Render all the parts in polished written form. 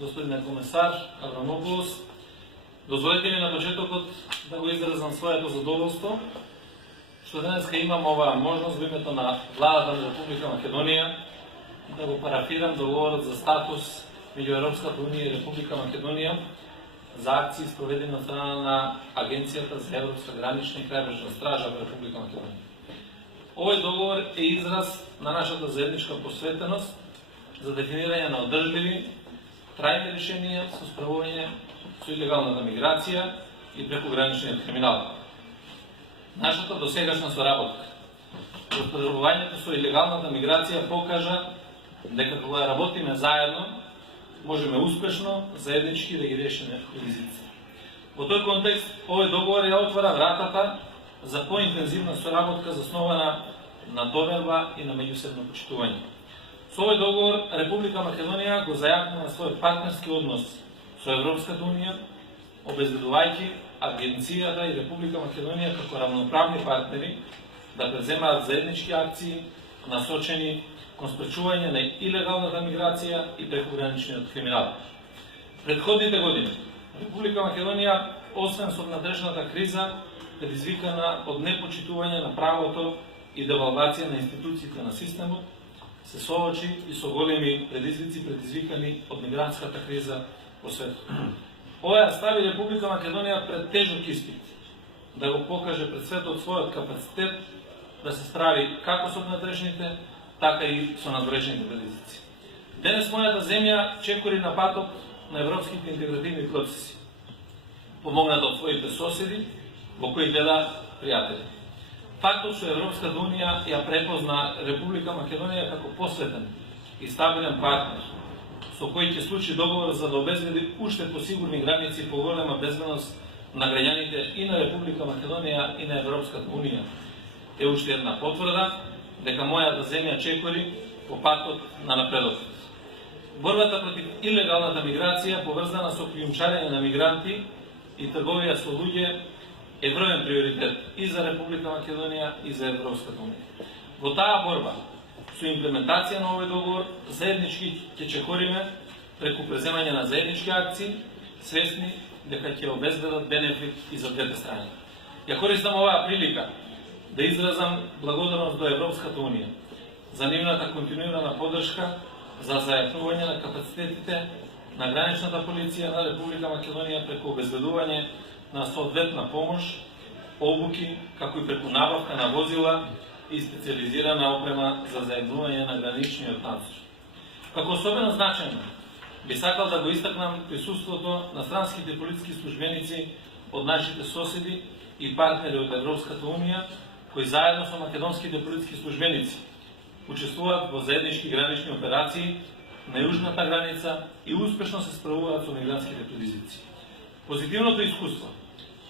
господине комесар Аврамопулос. Дозволете ми на почетокот да го изразам своето задоволство што денеска имам оваа можност во името на Владата на Република Македонија да го парафирам договорот за статус меѓу Европската унија и Република Македонија за акции спроведени од страна на Агенцијата за европска гранична и крајбрежна стража во Република Македонија. Овој договор е израз на нашата заедничка посветеност за дефинирање на одржливи, трајни решенија со справување со илегалната миграција и прекограничниот криминал. Нашата досегашна соработка во справувањето со илегалната миграција покажа дека кога работиме заедно, можеме успешно, заеднички да ги решиме ризиците. Во тој контекст, овој договор ја отвара вратата за поинтензивна соработка заснована на доверба и на меѓусебно почитување. Со овој договор Република Македонија го зајакнува својот партнерски однос со Европската унија, обезбедувајќи Агенцијата и Република Македонија како равноправни партнери да преземаат заеднички акции насочени кон спречување на илегалната миграција и прекограничниот криминал. Предходните години Република Македонија, освен со внатрешната криза, предизвикана од непочитување на правото и девалвација на институциите на системот, се соочи и со големи предизвици предизвикани од мигрантската криза по светот. Ова стави Република Македонија пред тежок испит, да го покаже пред светот својот капацитет да се справи како со внатрешните, така и со надворешните предизвици. Денес мојата земја чекори на патот на европските интегративни процеси, помогната од своите соседи, во кои гледа пријатели. Фактот што Европската унија ја препозна Република Македонија како посветен и стабилен партнер, со кој ќе случи договор за да обезбеди уште посигурни граници и поголема безбедност на граѓаните и на Република Македонија и на Европската унија, е уште една потврда дека мојата земја чекори по патот на напредокот. Борбата против илегалната миграција, поврзана со кријумчарење на мигранти и трговија со луѓе, е врвен приоритет и за Република Македонија и за Европската унија. Во таа борба, со имплементација на овој договор, заеднички ќе чекориме преку преземање на заеднички акции, свесни дека ќе обезбедат бенефит и за двете страни. Ја користам оваа прилика да изразам благодарност до Европската унија за нивната континуирана поддршка за зајакнување на капацитетите на граничната полиција на Република Македонија преку обезбедување на соодветна помош, обуки, како и преку набавка на возила и специализирана опрема за заеднување на граничниот надзор. Како особено значајно, би сакал да го истакнам присуството на странските полициски службеници од нашите соседи и партнери од Европската унија, кои заедно со македонските полициски службеници учествуваат во заеднички гранични операции на јужната граница и успешно се справуваат со мигрантските предизвици. Позитивното искуство,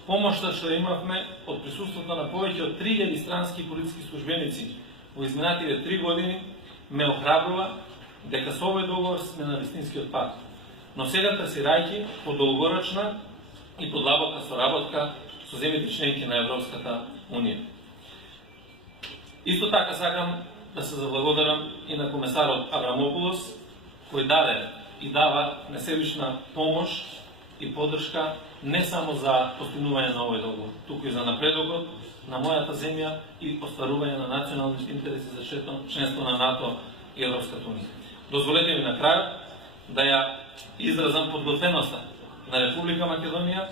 помошта што имавме од присуството на повеќе од 3000 странски полициски службеници во изминативе 3 години, ме охрабрува дека со овој договор сме на вистинскиот пат, но сега търсирајќи подолгорочна и подлабока соработка со земјите членки на Европската унија. Исто така сакам да се заблагодарам и на комесарот Аврамопулос, кој даде и дава несебична помош и поддршка не само за постигнување на овој договор, туку и за напредокот на мојата земја и остварување на националните интереси за членство на НАТО и Европската унија. Дозволете ми на крај да ја изразам подготвеноста на Република Македонија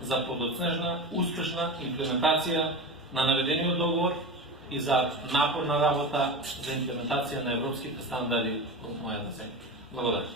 за подоцнежна, успешна имплементација на наведениот договор и за напорна работа за имплементација на европските стандарди во мојата земја. Благодарам.